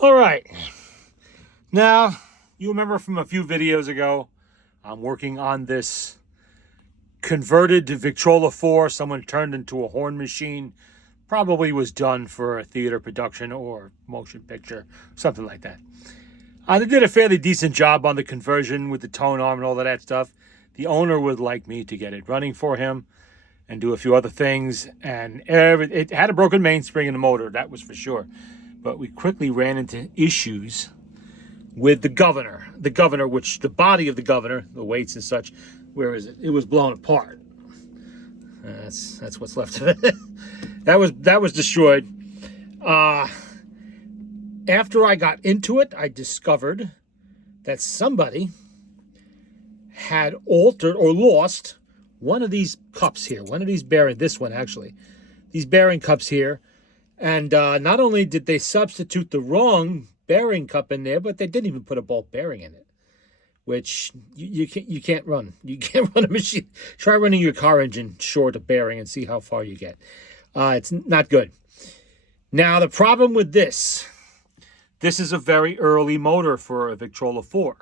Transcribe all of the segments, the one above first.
All right. Now, you remember from a few videos ago, I'm working on this converted to Victrola 4. Someone turned into a horn machine. Probably was done for a theater production or motion picture, something like that. They did a fairly decent job on the conversion with the tone arm and all of that stuff. The owner would like me to get it running for him and do a few other things. And it had a broken mainspring in the motor, that was for sure. But we quickly ran into issues with the governor, which the body of the governor, the weights and such, where is it? It was blown apart. That's what's left of it. that was destroyed. After I got into it, I discovered that somebody had altered or lost one of these cups here, one of these bearing, this one actually, these bearing cups here. And not only did they substitute the wrong bearing cup in there, but they didn't even put a ball bearing in it, which you can't run. You can't run a machine. Try running your car engine short of bearing and see how far you get. It's not good. Now, the problem with this is a very early motor for a Victrola 4.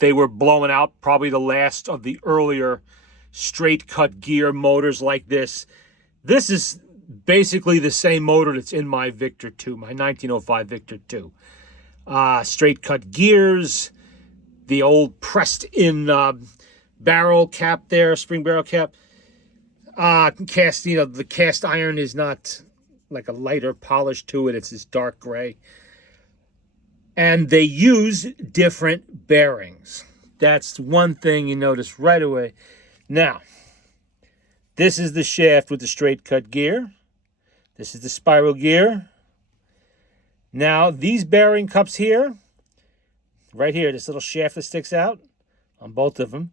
They were blowing out probably the last of the earlier straight cut gear motors like this. This is basically the same motor that's in my Victor 2, my 1905 Victor 2. Straight cut gears, the old pressed in barrel cap there, spring barrel cap. The cast iron is not like a lighter polish to it. It's this dark gray. And they use different bearings. That's one thing you notice right away. Now, this is the shaft with the straight cut gear. This is the spiral gear. Now, these bearing cups here, right here, this little shaft that sticks out on both of them.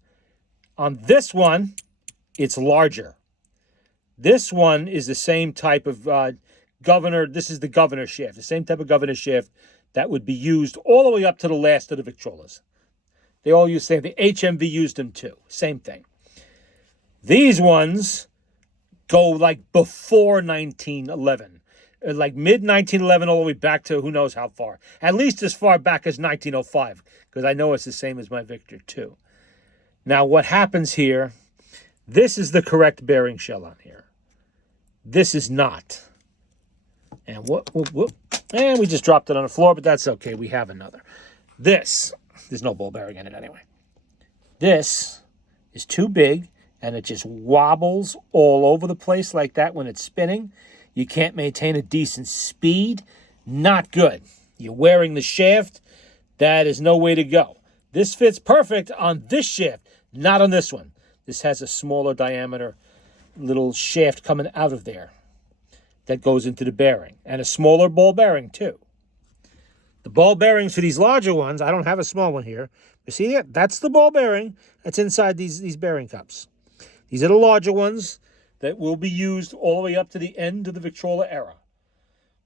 On this one, it's larger. This one is the same type of governor. This is the governor shaft, the same type of governor shaft that would be used all the way up to the last of the Victrolas. They all use the same thing. HMV used them too. Same thing. These ones go like before 1911. Like mid-1911 all the way back to who knows how far. At least as far back as 1905, because I know it's the same as my Victor 2. Now, what happens here, this is the correct bearing shell on here. This is not. And and we just dropped it on the floor, but that's okay. We have another. There's no ball bearing in it anyway. This is too big, and it just wobbles all over the place like that when it's spinning. You can't maintain a decent speed. Not good. You're wearing the shaft. That is no way to go. This fits perfect on this shaft, not on this one. This has a smaller diameter little shaft coming out of there that goes into the bearing, and a smaller ball bearing too. The ball bearings for these larger ones, I don't have a small one here. You see it? That's the ball bearing that's inside these bearing cups. These are the larger ones that will be used all the way up to the end of the Victrola era.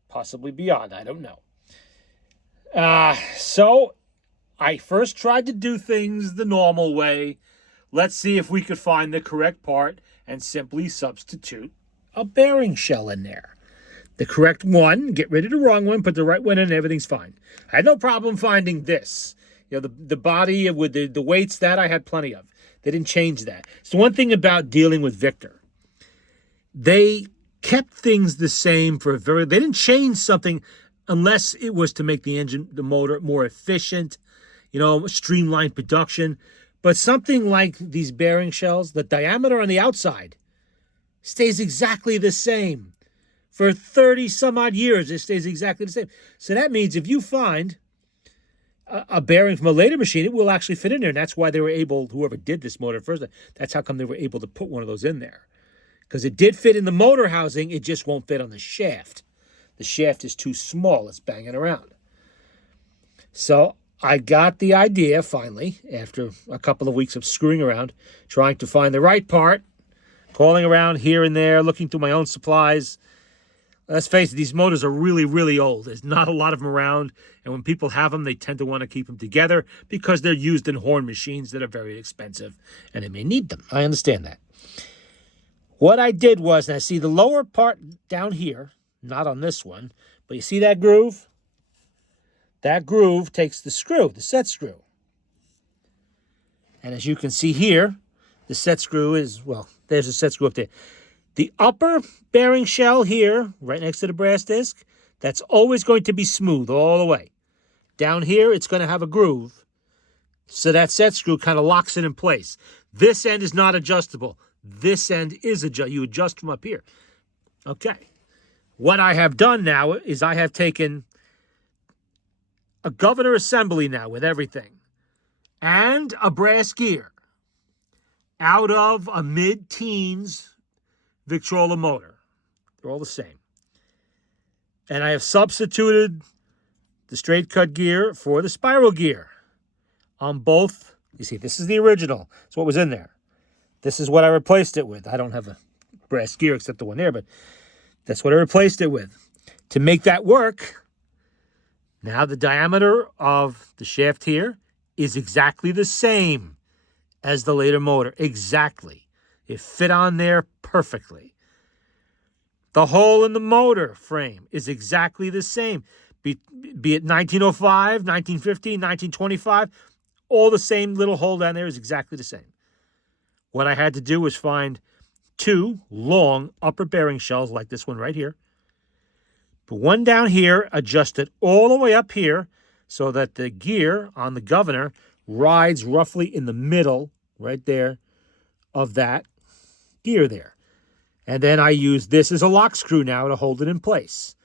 Possibly beyond, I don't know. So I first tried to do things the normal way. Let's see if we could find the correct part and simply substitute a bearing shell in there. The correct one, get rid of the wrong one, put the right one in, and everything's fine. I had no problem finding this. The body with the weights, that I had plenty of. They didn't change that. So one thing about dealing with Victor, they kept things the same they didn't change something unless it was to make the motor more efficient, streamlined production. But something like these bearing shells, the diameter on the outside stays exactly the same. For 30 some odd years, it stays exactly the same. So that means if you find a bearing from a later machine, it will actually fit in there. And that's why they were able, whoever did this motor first, that's how come they were able to put one of those in there. Because it did fit in the motor housing, it just won't fit on the shaft. The shaft is too small, it's banging around. So I got the idea, finally, after a couple of weeks of screwing around, trying to find the right part, calling around here and there, looking through my own supplies. Let's face it, these motors are really, really old. There's not a lot of them around, and when people have them, they tend to want to keep them together because they're used in horn machines that are very expensive, and they may need them. I understand that. What I did was, now see the lower part down here, not on this one, But you see that groove? That groove takes the screw, the set screw. And as you can see here, the set screw is, well, there's a set screw up there. The upper bearing shell here, right next to the brass disc, that's always going to be smooth all the way. Down here, it's going to have a groove. So that set screw kind of locks it in place. This end is not adjustable. This end is adjustable. You adjust from up here. Okay. What I have done now is I have taken a governor assembly now with everything and a brass gear out of a mid-teens Victrola motor. They're all the same. And I have substituted the straight cut gear for the spiral gear on both. You see, this is the original. It's what was in there. This is what I replaced it with. I don't have a brass gear except the one there, but that's what I replaced it with. To make that work, now the diameter of the shaft here is exactly the same as the later motor. Exactly. It fit on there perfectly. The hole in the motor frame is exactly the same. Be it 1905, 1950, 1925, all the same little hole down there is exactly the same. What I had to do was find two long upper bearing shells like this one right here. Put one down here, adjust it all the way up here so that the gear on the governor rides roughly in the middle, right there, of that gear there. And then I use this as a lock screw now to hold it in place.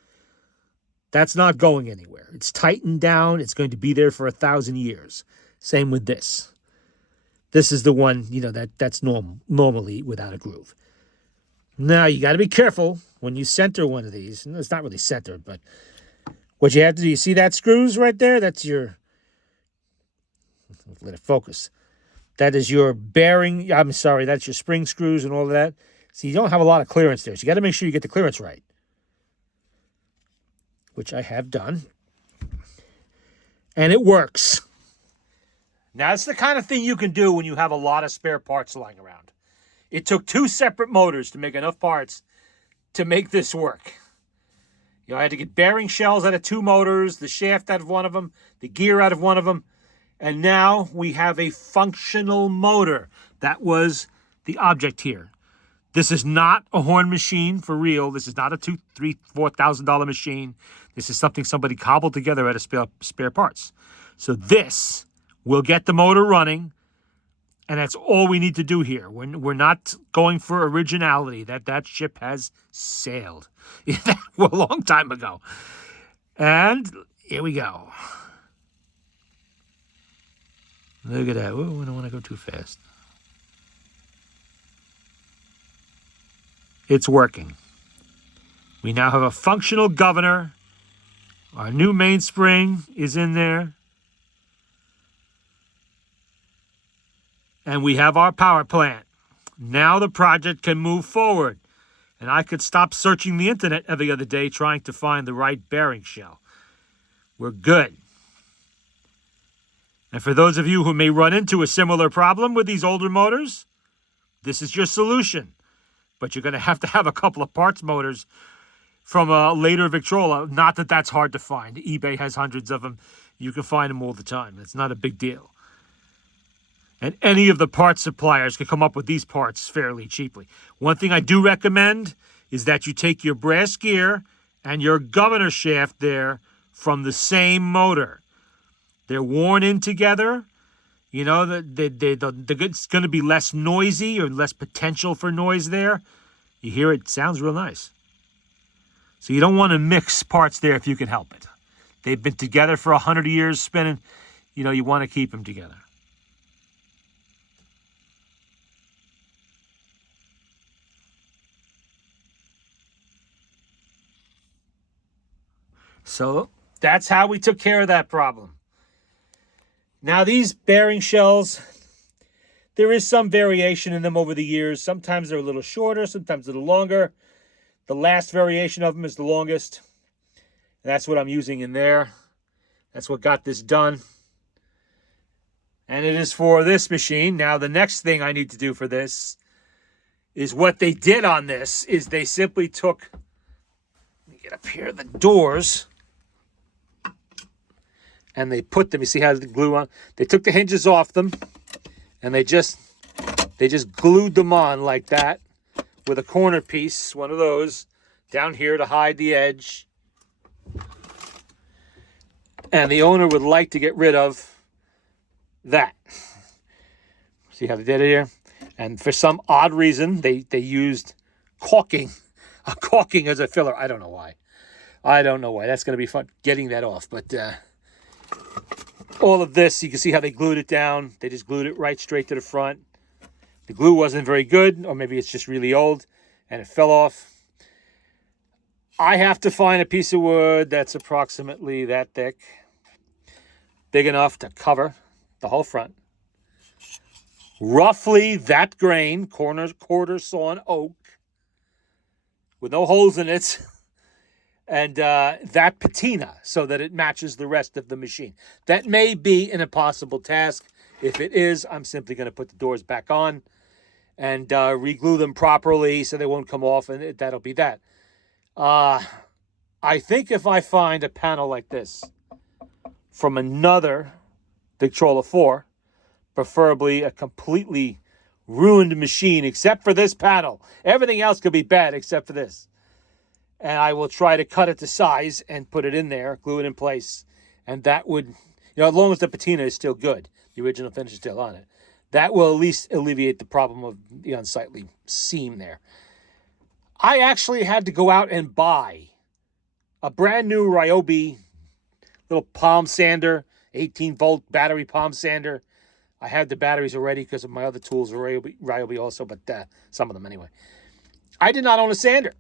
That's not going anywhere. It's tightened down. It's going to be there for 1,000 years. Same with this. This is the one, that's normally without a groove. Now, you got to be careful when you center one of these. It's not really centered, but what you have to do, you see that screws right there? That's your, let it focus. That is your bearing, that's your spring screws and all of that. See, you don't have a lot of clearance there, so you got to make sure you get the clearance right, which I have done. And it works. Now, it's the kind of thing you can do when you have a lot of spare parts lying around. It took 2 separate motors to make enough parts to make this work. I had to get bearing shells out of 2 motors, the shaft out of one of them, the gear out of one of them, and now we have a functional motor. That was the object here. This is not a horn machine for real. This is not a $2,000, $3,000, $4,000 machine. This is something somebody cobbled together out of spare parts. So this will get the motor running, and that's all we need to do here. We're not going for originality. That ship has sailed a long time ago. And here we go. Look at that. Ooh, I don't want to go too fast. It's working. We now have a functional governor. Our new mainspring is in there. And we have our power plant. Now the project can move forward. And I could stop searching the internet every other day trying to find the right bearing shell. We're good. And for those of you who may run into a similar problem with these older motors, this is your solution. But you're going to have a couple of parts motors from a later Victrola. Not that that's hard to find. eBay has hundreds of them. You can find them all the time. It's not a big deal. And any of the parts suppliers can come up with these parts fairly cheaply. One thing I do recommend is that you take your brass gear and your governor shaft there from the same motor. They're worn in together. It's going to be less noisy or less potential for noise there. You hear it sounds real nice. So you don't want to mix parts there if you can help it. They've been together for 100 years spinning. You want to keep them together. So that's how we took care of that problem. Now these bearing shells, there is some variation in them over the years. Sometimes they're a little shorter, sometimes a little longer. The last variation of them is the longest. And that's what I'm using in there. That's what got this done. And it is for this machine. Now the next thing I need to do for this is what they did on this is they simply took, let me get up here, the doors, and they put them, you see how the glue on? They took the hinges off them, and they just glued them on like that with a corner piece, one of those, down here to hide the edge. And the owner would like to get rid of that. See how they did it here? And for some odd reason, they used caulking as a filler. I don't know why. That's going to be fun getting that off. But all of this, you can see how they glued it down. They just glued it right straight to the front. The glue wasn't very good, or maybe it's just really old, and it fell off. I have to find a piece of wood that's approximately that thick, big enough to cover the whole front. Roughly that grain, quarter sawn oak, with no holes in it, and that patina so that it matches the rest of the machine. That may be an impossible task. If it is, I'm simply going to put the doors back on and reglue them properly so they won't come off, and that'll be that. I think if I find a panel like this from another Victrola 4, preferably a completely ruined machine except for this panel. Everything else could be bad except for this. And I will try to cut it to size and put it in there, glue it in place. And that would, as long as the patina is still good, the original finish is still on it, that will at least alleviate the problem of the unsightly seam there. I actually had to go out and buy a brand new Ryobi little palm sander, 18-volt battery palm sander. I had the batteries already because of my other tools are Ryobi also, but some of them anyway. I did not own a sander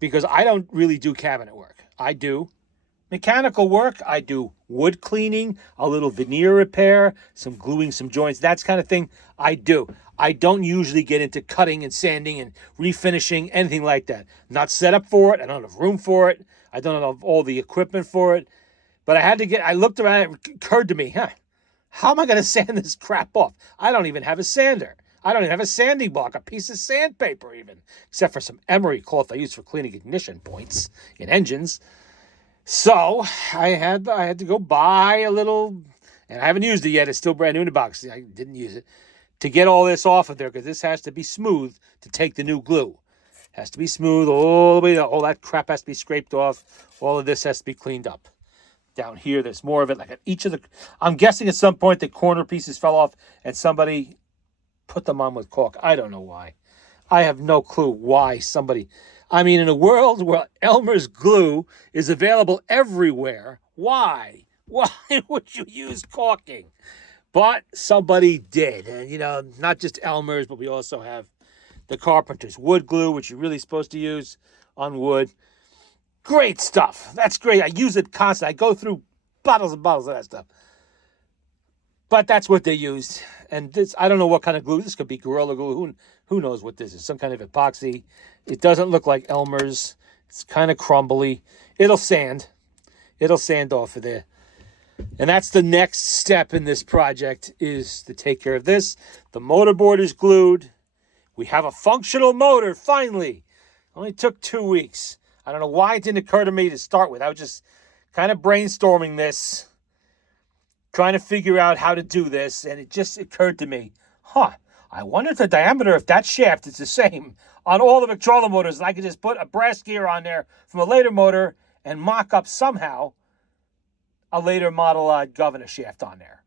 because I don't really do cabinet work. I do mechanical work. I do wood cleaning, a little veneer repair, some gluing some joints, that kind of thing I do. I don't usually get into cutting and sanding and refinishing, anything like that. I'm not set up for it. I don't have room for it. I don't have all the equipment for it. But I looked around, it occurred to me, how am I going to sand this crap off? I don't even have a sander. I don't even have a sanding block, a piece of sandpaper even, except for some emery cloth I use for cleaning ignition points in engines. So I had to go buy a little, and I haven't used it yet. It's still brand new in the box. I didn't use it to get all this off of there because this has to be smooth to take the new glue. It has to be smooth all the way. All that crap has to be scraped off. All of this has to be cleaned up. Down here, there's more of it. Like at each of the, I'm guessing at some point the corner pieces fell off and somebody put them on with caulk. I don't know why. I have no clue why somebody. I mean, in a world where Elmer's glue is available everywhere, why? Why would you use caulking? But somebody did. And, not just Elmer's, but we also have the Carpenter's wood glue, which you're really supposed to use on wood. Great stuff. That's great. I use it constantly. I go through bottles and bottles of that stuff. But that's what they used. And this, I don't know what kind of glue. This could be Gorilla Glue. Who knows what this is? Some kind of epoxy. It doesn't look like Elmer's. It's kind of crumbly. It'll sand. It'll sand off of there. And that's the next step in this project, is to take care of this. The motor board is glued. We have a functional motor, finally. Only took 2 weeks. I don't know why it didn't occur to me to start with. I was just kind of brainstorming this, trying to figure out how to do this, and it just occurred to me, I wonder if the diameter of that shaft is the same on all the Victrola motors, and I could just put a brass gear on there from a later motor and mock up somehow a later model governor shaft on there.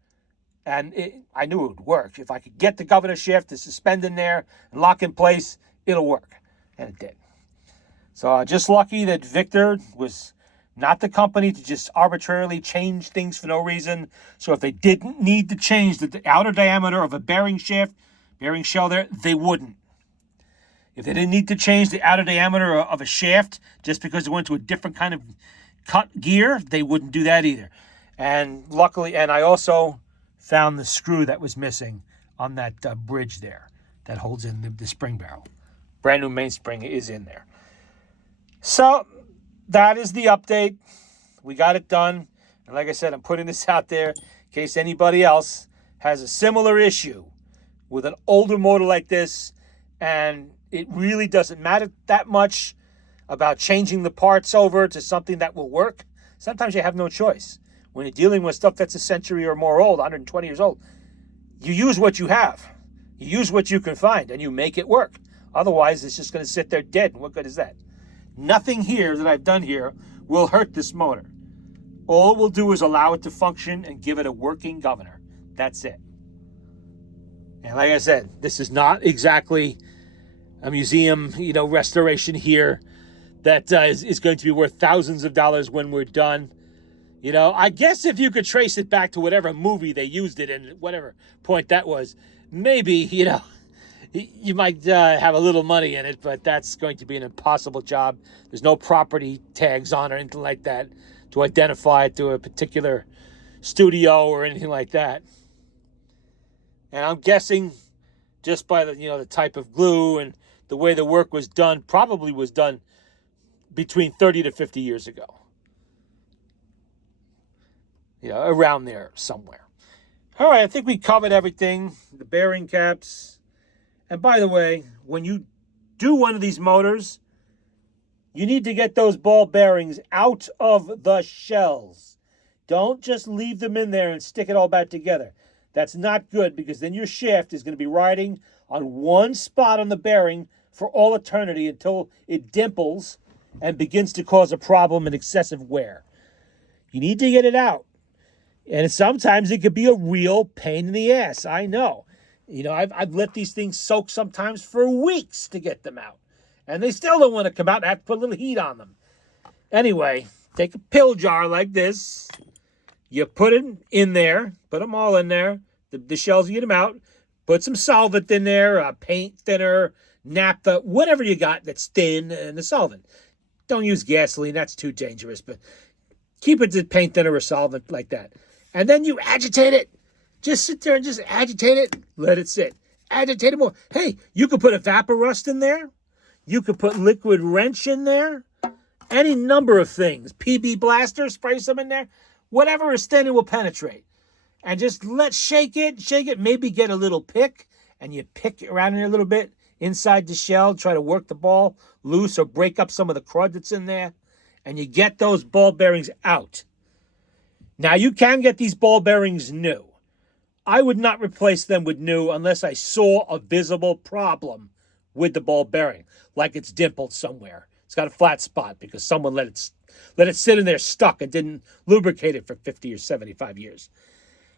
And I knew it would work. If I could get the governor shaft to suspend in there and lock in place, it'll work. And it did. So just lucky that Victor was not the company to just arbitrarily change things for no reason. So if they didn't need to change the outer diameter of a bearing shell there, they wouldn't. If they didn't need to change the outer diameter of a shaft just because they went to a different kind of cut gear, they wouldn't do that either. And luckily, and I also found the screw that was missing on that bridge there that holds in the spring barrel. Brand new mainspring is in there. So that is the update. We got it done. And like I said, I'm putting this out there in case anybody else has a similar issue with an older motor like this, and it really doesn't matter that much about changing the parts over to something that will work, sometimes you have no choice. When you're dealing with stuff that's a century or more old, 120 years old, you use what you have. You use what you can find, and you make it work. Otherwise, it's just going to sit there dead. What good is that? Nothing here that I've done here will hurt this motor. All it will do is allow it to function and give it a working governor. That's it. And like I said, this is not exactly a museum, restoration here that is going to be worth thousands of dollars when we're done. I guess if you could trace it back to whatever movie they used it in, whatever point that was, maybe, you might have a little money in it, but that's going to be an impossible job. There's no property tags on or anything like that to identify it to a particular studio or anything like that. And I'm guessing just by the type of glue and the way the work was done, probably was done between 30 to 50 years ago. Around there somewhere. All right, I think we covered everything. The bearing caps. And by the way, when you do one of these motors, you need to get those ball bearings out of the shells. Don't just leave them in there and stick it all back together. That's not good, because then your shaft is going to be riding on one spot on the bearing for all eternity until it dimples and begins to cause a problem and excessive wear. You need to get it out. And sometimes it could be a real pain in the ass. I know. I've let these things soak sometimes for weeks to get them out. And they still don't want to come out. I have to put a little heat on them. Anyway, take a pill jar like this. You put it in there. Put them all in there. The shells, you get them out. Put some solvent in there. Paint thinner, naphtha, whatever you got that's thin, and the solvent. Don't use gasoline. That's too dangerous. But keep it to paint thinner or solvent like that. And then you agitate it. Just sit there and just agitate it. Let it sit. Agitate it more. Hey, you could put a vapor rust in there. You could put liquid wrench in there. Any number of things. PB blaster, spray some in there. Whatever is thin, it will penetrate. And just shake it. Maybe get a little pick. And you pick around in there a little bit inside the shell. Try to work the ball loose or break up some of the crud that's in there. And you get those ball bearings out. Now, you can get these ball bearings new. I would not replace them with new unless I saw a visible problem with the ball bearing, like it's dimpled somewhere. It's got a flat spot because someone let it sit in there stuck and didn't lubricate it for 50 or 75 years.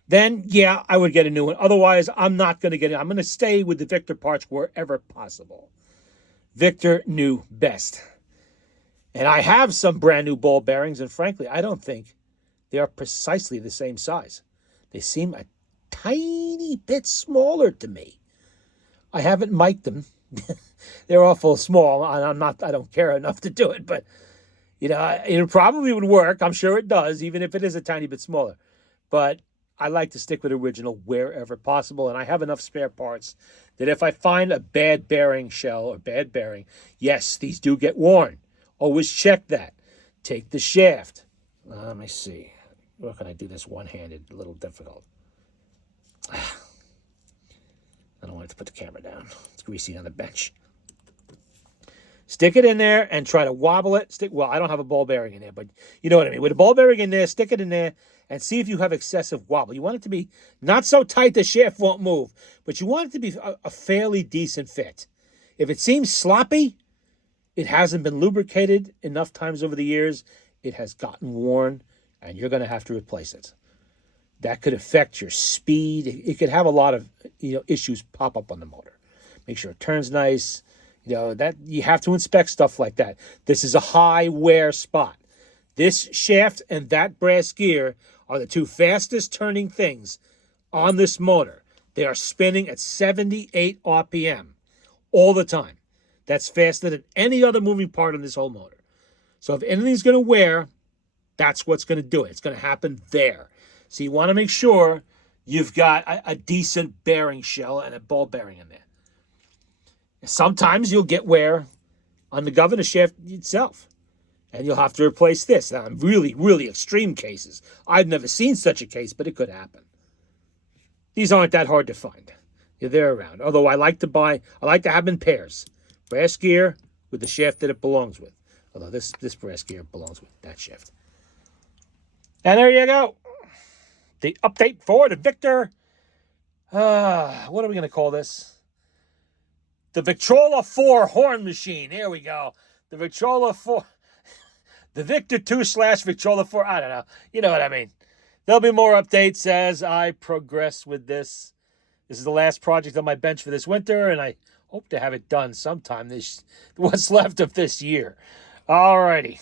Then, yeah, I would get a new one. Otherwise, I'm not going to get it. I'm going to stay with the Victor parts wherever possible. Victor knew best. And I have some brand new ball bearings, and frankly, I don't think they are precisely the same size. They seem a tiny bit smaller to me. I haven't mic'd them. They're awful small. I don't care enough to do it, but it probably would work. I'm sure it does, even if it is a tiny bit smaller. But I like to stick with original wherever possible, and I have enough spare parts that if I find a bad bearing shell or bad bearing, yes, these do get worn. Always check that. Take the shaft. Let me see. Where can I do this one-handed? A little difficult. I don't want to put the camera down. It's greasy on the bench. Stick it in there and try to wobble it. Well, I don't have a ball bearing in there, but you know what I mean. With a ball bearing in there, stick it in there and see if you have excessive wobble. You want it to be not so tight the shaft won't move, but you want it to be a fairly decent fit. If it seems sloppy, it hasn't been lubricated enough times over the years. It has gotten worn, and you're going to have to replace it. That could affect your speed. It could have a lot of issues pop up on the motor. Make sure it turns nice. That you have to inspect stuff like that. This is a high wear spot. This shaft and that brass gear are the two fastest turning things on this motor. They are spinning at 78 RPM all the time. That's faster than any other moving part on this whole motor. So if anything's going to wear, that's what's going to do it. It's going to happen there. So you want to make sure you've got a decent bearing shell and a ball bearing in there. Sometimes you'll get wear on the governor shaft itself, and you'll have to replace this. Now, in really, really extreme cases, I've never seen such a case, but it could happen. These aren't that hard to find. They're around. Although I like to have them in pairs. Brass gear with the shaft that it belongs with. Although this brass gear belongs with that shift. And there you go. The update for the Victor. What are we going to call this? The Victrola 4 horn machine. Here we go. The Victrola 4. The Victor 2/Victrola 4. I don't know. You know what I mean. There'll be more updates as I progress with this. This is the last project on my bench for this winter, and I hope to have it done sometime what's left of this year. All righty.